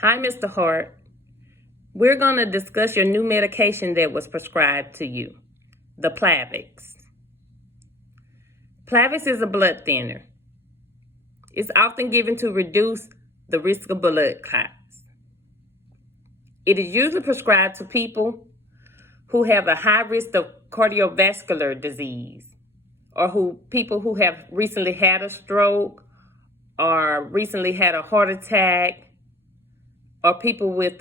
Hi, Mr. Hart. We're going to discuss your new medication that was prescribed to you, the Plavix. Plavix is a blood thinner. It's often given to reduce the risk of blood clots. It is usually prescribed to people who have a high risk of cardiovascular disease, or people who have recently had a stroke or recently had a heart attack, or people with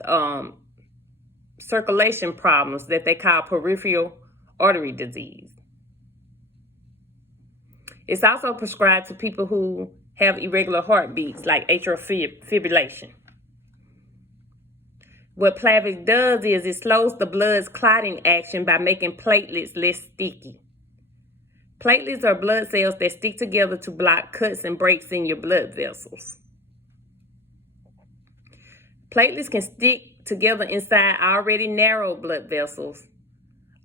circulation problems that they call peripheral artery disease. It's also prescribed to people who have irregular heartbeats, like atrial fibrillation. What Plavix does is it slows the blood's clotting action by making platelets less sticky. Platelets are blood cells that stick together to block cuts and breaks in your blood vessels. Platelets can stick together inside already narrow blood vessels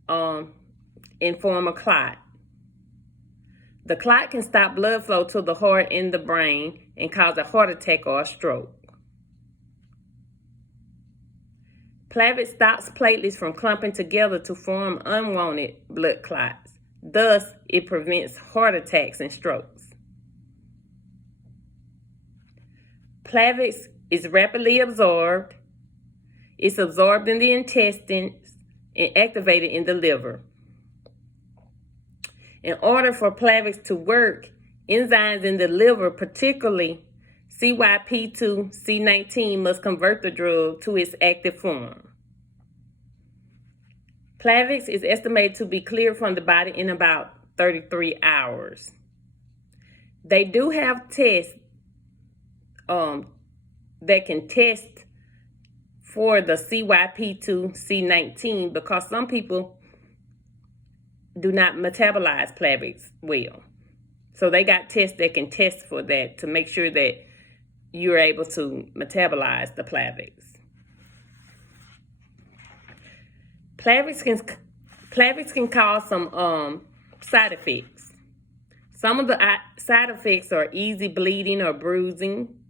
and form a clot. The clot can stop blood flow to the heart and the brain and cause a heart attack or a stroke. Plavix stops platelets from clumping together to form unwanted blood clots. Thus, it prevents heart attacks and strokes. Plavix is rapidly absorbed. It's absorbed in the intestines and activated in the liver. In order for Plavix to work, enzymes in the liver, particularly CYP2, C19, must convert the drug to its active form. Plavix is estimated to be cleared from the body in about 33 hours. They do have tests that can test for the CYP2, C19, because some people do not metabolize Plavix well. So they got tests that can test for that to make sure that you're able to metabolize the Plavix. Plavix can cause some side effects. Some of the side effects are easy bleeding or bruising,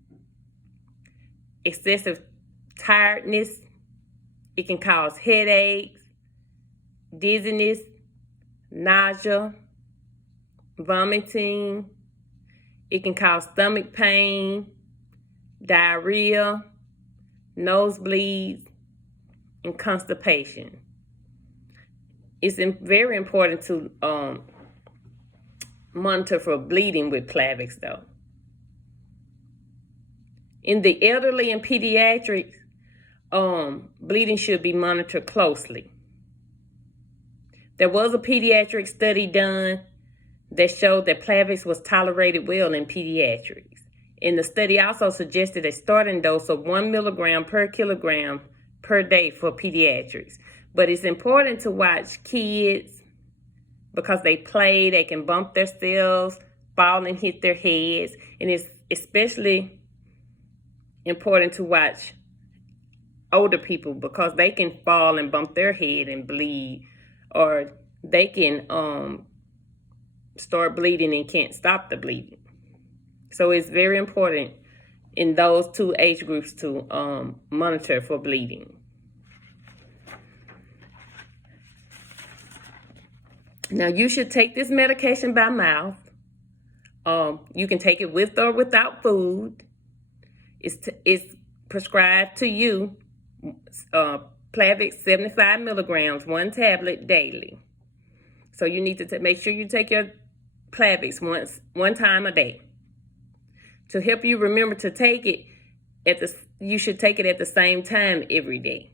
excessive tiredness. It can cause headaches, dizziness, nausea, vomiting. It can cause stomach pain, diarrhea, nosebleeds, and constipation. It's very important to monitor for bleeding with Plavix, though. In the elderly and pediatrics, bleeding should be monitored closely. There was a pediatric study done that showed that Plavix was tolerated well in pediatrics. And the study also suggested a starting dose of 1 milligram per kilogram per day for pediatrics. But it's important to watch kids because they play, they can bump themselves, fall and hit their heads. And it's especially important to watch older people because they can fall and bump their head and bleed, or they can start bleeding and can't stop the bleeding. So it's very important in those two age groups to monitor for bleeding. Now, you should take this medication by mouth. You can take it with or without food. It's prescribed to you, Plavix 75 milligrams, 1 tablet daily. So you need to make sure you take your Plavix one time a day. To help you remember to take it, you should take it at the same time every day.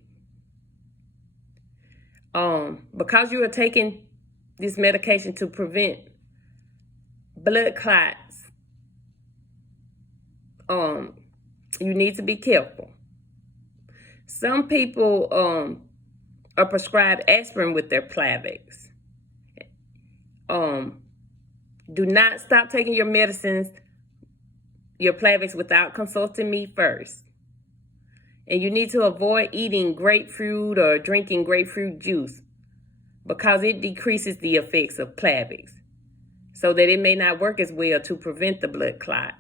Because you are taking this medication to prevent blood clots, you need to be careful. Some people are prescribed aspirin with their Plavix. Do not stop taking your medicines, your Plavix, without consulting me first. And you need to avoid eating grapefruit or drinking grapefruit juice because it decreases the effects of Plavix, so that it may not work as well to prevent the blood clots.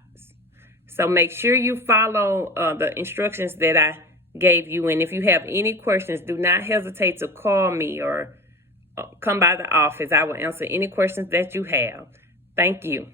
So make sure you follow the instructions that I gave you. And if you have any questions, do not hesitate to call me or come by the office. I will answer any questions that you have. Thank you.